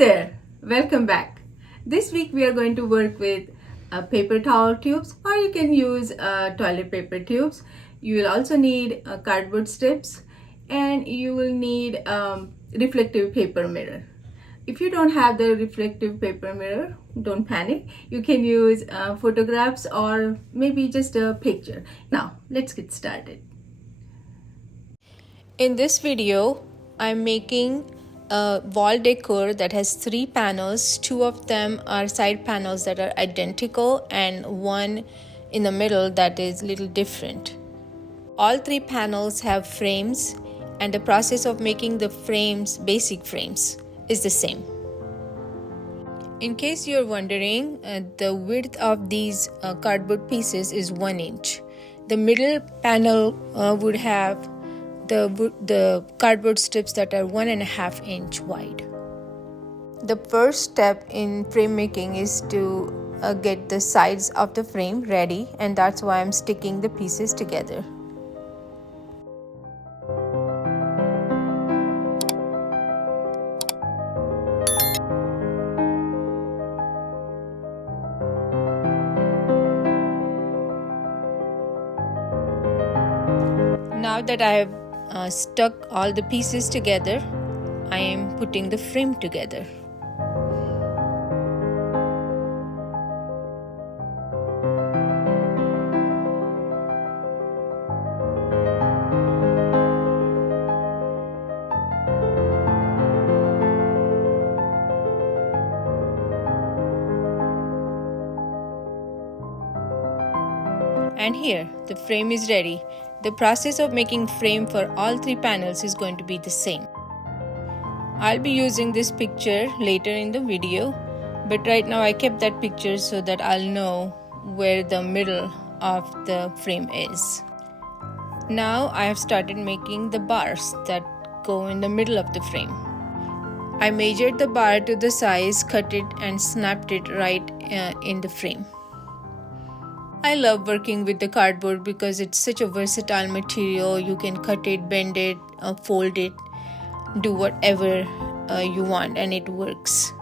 there, welcome back. This week we are going to work with paper towel tubes, or you can use toilet paper tubes. You will also need cardboard strips, and you will need reflective paper mirror. If you don't have the reflective paper mirror, don't panic. You can use photographs or maybe just a picture. Now let's get started. In this video, I'm making a wall decor that has 3 panels. 2 of them are side panels that are identical and one in the middle that is a little different. All 3 panels have frames, and the process of making the frames, basic frames, is the same. In case you're wondering, the width of these cardboard pieces is 1 inch. The middle panel would have the cardboard strips that are 1.5 inch wide. The first step in frame making is to get the sides of the frame ready, and that's why I'm sticking the pieces together. Now that I have stuck all the pieces together, I am putting the frame together. And here, the frame is ready. The process of making frame for all 3 panels is going to be the same. I'll be using this picture later in the video, but right now I kept that picture so that I'll know where the middle of the frame is. Now I have started making the bars that go in the middle of the frame. I measured the bar to the size, cut it and snapped it right in the frame. I love working with the cardboard because it's such a versatile material. You can cut it, bend it, fold it, do whatever you want, and it works.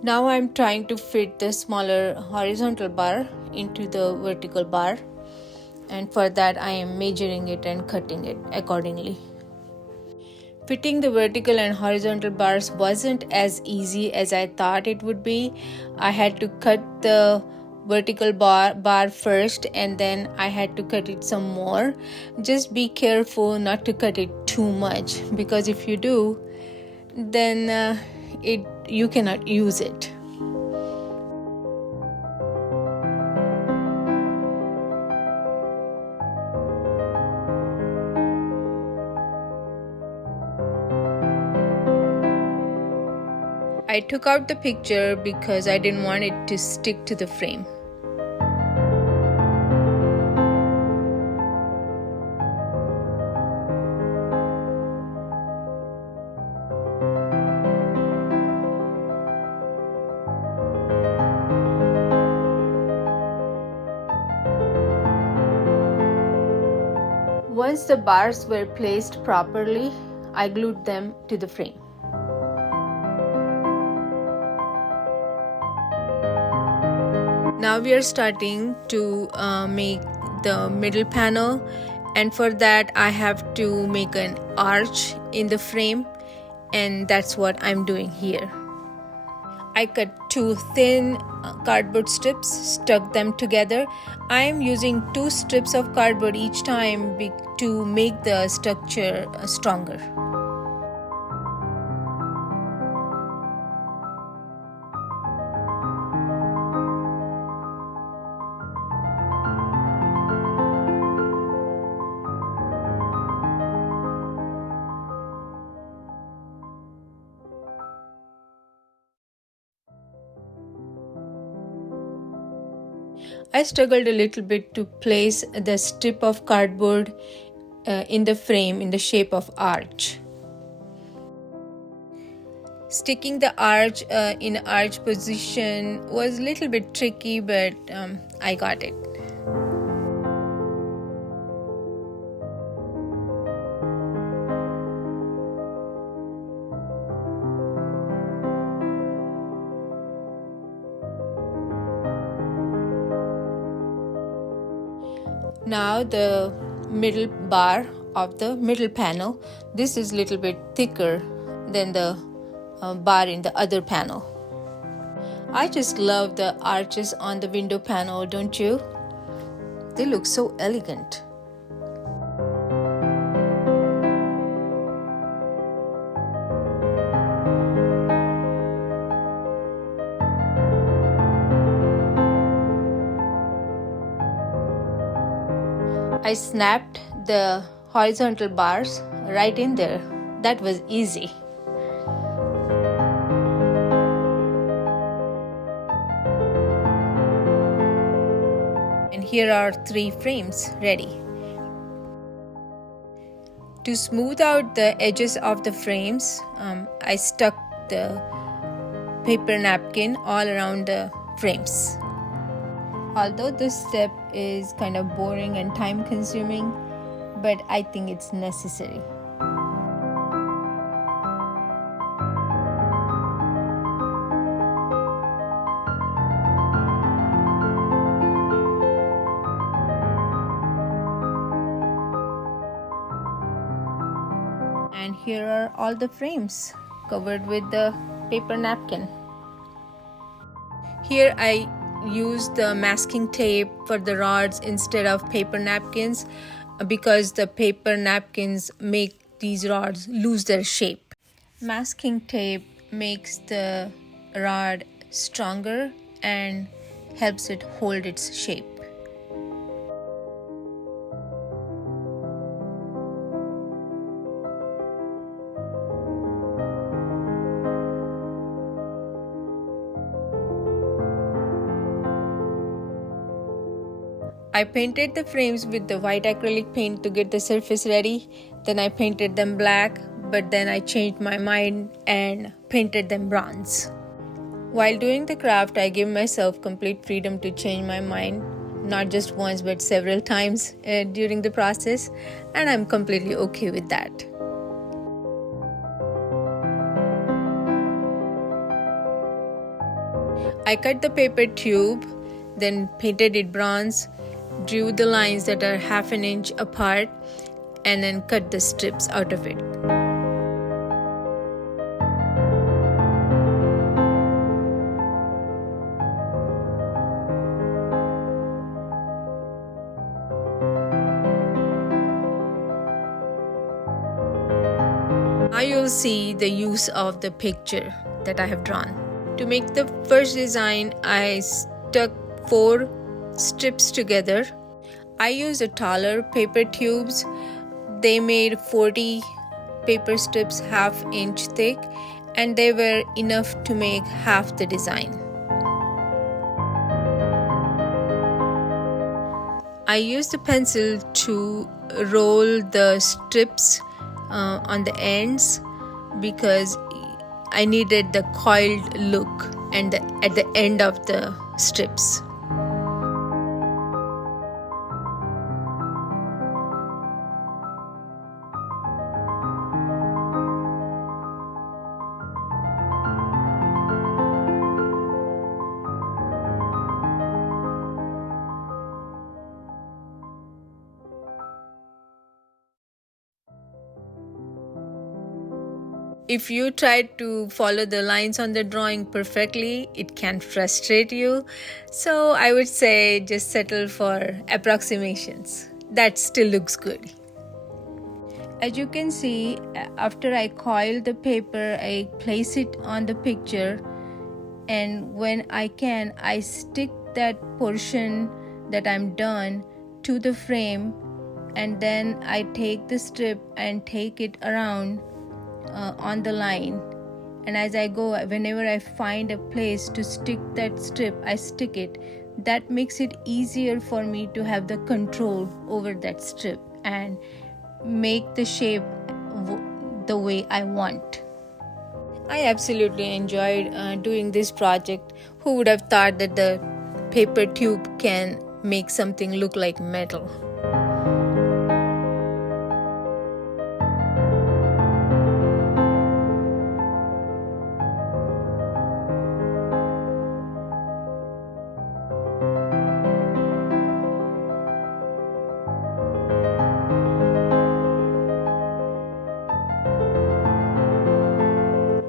Now I'm trying to fit the smaller horizontal bar into the vertical bar, and for that I am measuring it and cutting it accordingly. Fitting the vertical and horizontal bars wasn't as easy as I thought it would be. I had to cut the vertical bar first, and then I had to cut it some more. Just be careful not to cut it too much, because if you do, then you cannot use it. I took out the picture because I didn't want it to stick to the frame. Once the bars were placed properly, I glued them to the frame. Now we are starting to make the middle panel, and for that I have to make an arch in the frame, and that's what I'm doing here. I cut 2 thin cardboard strips, stuck them together. I am using 2 strips of cardboard each time to make the structure stronger. I struggled a little bit to place the strip of cardboard in the frame in the shape of arch. Sticking the arch in arch position was a little bit tricky, but I got it. Now the middle bar of the middle panel, this is a little bit thicker than the bar in the other panel. I just love the arches on the window panel, don't you? They look so elegant. I snapped the horizontal bars right in there. That was easy. And here are 3 frames ready. To smooth out the edges of the frames, I stuck the paper napkin all around the frames. Although this step is kind of boring and time consuming, but I think it's necessary. And here are all the frames covered with the paper napkin. Here I use the masking tape for the rods instead of paper napkins because the paper napkins make these rods lose their shape. Masking tape makes the rod stronger and helps it hold its shape. I painted the frames with the white acrylic paint to get the surface ready. Then I painted them black, but then I changed my mind and painted them bronze. While doing the craft, I gave myself complete freedom to change my mind, not just once but several times during the process, and I'm completely okay with that. I cut the paper tube, then painted it bronze, drew the lines that are 1/2 inch apart, and then cut the strips out of it. Now you'll see the use of the picture that I have drawn. To make the first design, I stuck 4 strips together. I used a taller paper tubes. They made 40 paper strips 1/2 inch thick, and they were enough to make half the design. I used a pencil to roll the strips on the ends because I needed the coiled look and at the end of the strips. If you try to follow the lines on the drawing perfectly, it can frustrate you. So I would say just settle for approximations. That still looks good. As you can see, after I coil the paper, I place it on the picture, and when I can, I stick that portion that I'm done to the frame, and then I take the strip and take it around on the line, and as I go, whenever I find a place to stick that strip, I stick it. That makes it easier for me to have the control over that strip and make the shape the way I want. I absolutely enjoyed doing this project. Who would have thought that the paper tube can make something look like metal?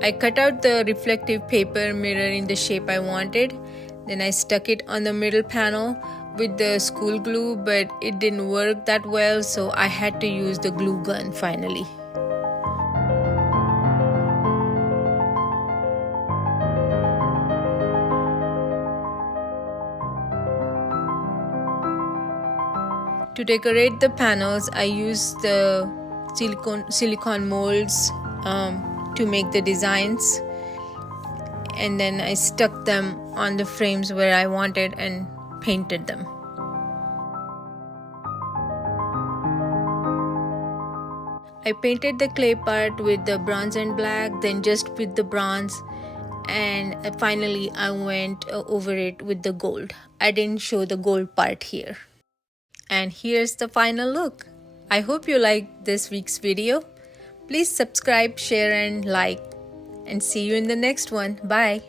I cut out the reflective paper mirror in the shape I wanted. Then I stuck it on the middle panel with the school glue, but it didn't work that well, so I had to use the glue gun finally. To decorate the panels, I used the silicone molds to make the designs, and then I stuck them on the frames where I wanted and painted them. I painted the clay part with the bronze and black, then just with the bronze, and finally I went over it with the gold. I didn't show the gold part here. And here's the final look. I hope you liked this week's video. Please subscribe, share, and like. And see you in the next one. Bye.